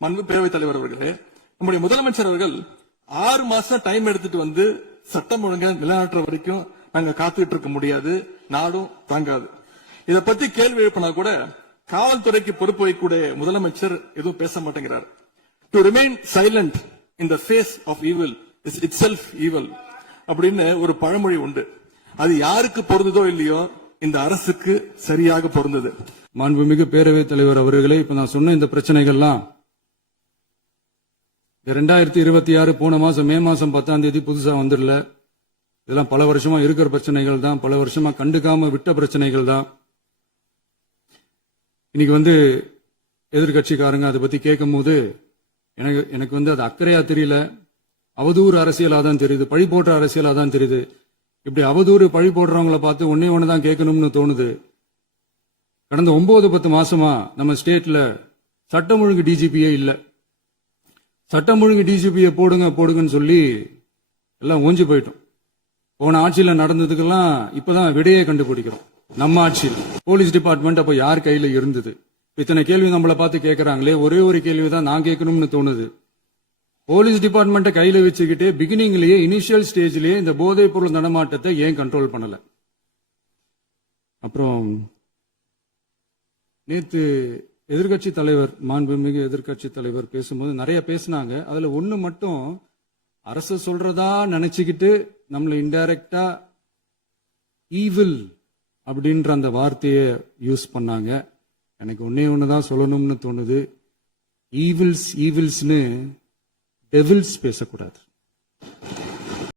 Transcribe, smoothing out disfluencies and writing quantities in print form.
மாண்பு பேரவைத் தலைவர் அவர்களே, நம்முடைய முதலமைச்சர் அவர்கள் 6 மாசம் டைம் எடுத்துட்டு வந்து சட்டம் ஒழுங்கை நிலைநாட்டுற வரைக்கும் நாங்க காத்துக்கிட்டு இருக்க முடியாது, நாடும் தாங்காது. இத பத்தி கேள்வி எழுப்பினா கூட காவல்துறைக்கு பொறுப்பு வைக்கக்கூடிய முதலமைச்சர் எதுவும் பேச மாட்டேங்கிறார். To remain silent in the face of evil is itself evil அப்படின்னு ஒரு பழமொழி உண்டு. அது யாருக்கு பொருந்ததோ இல்லையோ இந்த அரசுக்கு சரியாக பொருந்தது. மாண்புமிகு பேரவைத் தலைவர் அவர்களே, இப்ப நான் சொன்ன இந்த பிரச்சனைகள்லாம் 2026 போன மாசம் மே மாசம் 10ஆம் தேதி புதுசா வந்துடல. இதெல்லாம் பல வருஷமா இருக்கிற பிரச்சனைகள் தான், பல வருஷமா கண்டுக்காம விட்ட பிரச்சனைகள் தான். இன்னைக்கு எதிர்கட்சிக்காரங்க அதை பத்தி கேட்கும் போது எனக்கு அது அக்கறையா தெரியல, அவதூறு அரசியலா தான் தெரியுது, பழி போடுற அரசியலா தான் தெரியுது. இப்படி அவதூறு பழி போடுறவங்களை பார்த்து ஒன்னே ஒண்ணுதான் கேட்கணும்னு தோணுது. கடந்த 9-10 மாசமா நம்ம ஸ்டேட்ல சட்டம் ஒழுங்கு டிஜிபியே இல்ல. சட்டம் ஒழுங்கு டிஜிபியை போடுங்கன்னு சொல்லி எல்லாம் ஓஞ்சி போயிட்டோம். போன ஆட்சியில நடந்ததுக்கெல்லாம் இப்பதான் விடையே கண்டுபிடிக்கிறோம். நம்ம ஆட்சியில் போலீஸ் டிபார்ட்மெண்ட் அப்ப யார் கையில இருந்தது? இத்தனை கேள்வி நம்மளை பார்த்து கேட்கறாங்களே, ஒரே ஒரு கேள்விதான் நான் கேட்கணும்னு தோணுது. போலீஸ் டிபார்ட்மெண்ட்டை கையில வச்சுக்கிட்டே பிகினிங்லயே இனிஷியல் ஸ்டேஜ்லயே இந்த போதைப் பொருள் நடமாட்டத்தை ஏன் கண்ட்ரோல் பண்ணல? அப்புறம் நேத்து எதிர்கட்சி தலைவர், மாண்புமிகு எதிர்கட்சி தலைவர் பேசும்போது நிறைய பேசினாங்க. அதுல ஒண்ணு மட்டும் அரசு சொல்றதா நினைச்சுக்கிட்டு நம்மள இன்டைரக்டா ஈவில் அப்படின்ற அந்த வார்த்தையை யூஸ் பண்ணாங்க. எனக்கு ஒன்னே ஒண்ணுதான் சொல்லணும்னு தோணுது. ஈவில்ஸ்னு டெவில்ஸ் பேசக்கூடாது.